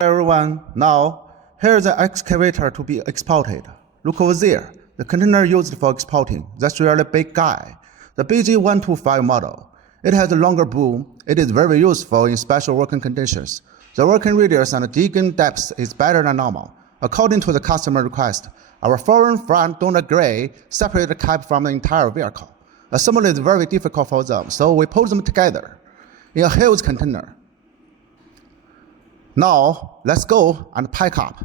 Everyone, now here's an excavator to be exported. Look over there, the container used for exporting. That's really big guy. The BG125 model. It has a longer boom. It is very useful in special working conditions. The working radius and digging depth is better than normal. According to the customer request, our foreign front donut gray separate the cab from the entire vehicle. Assembly is very difficult for them, so we put them together in a huge container. Now, let's go and pack up.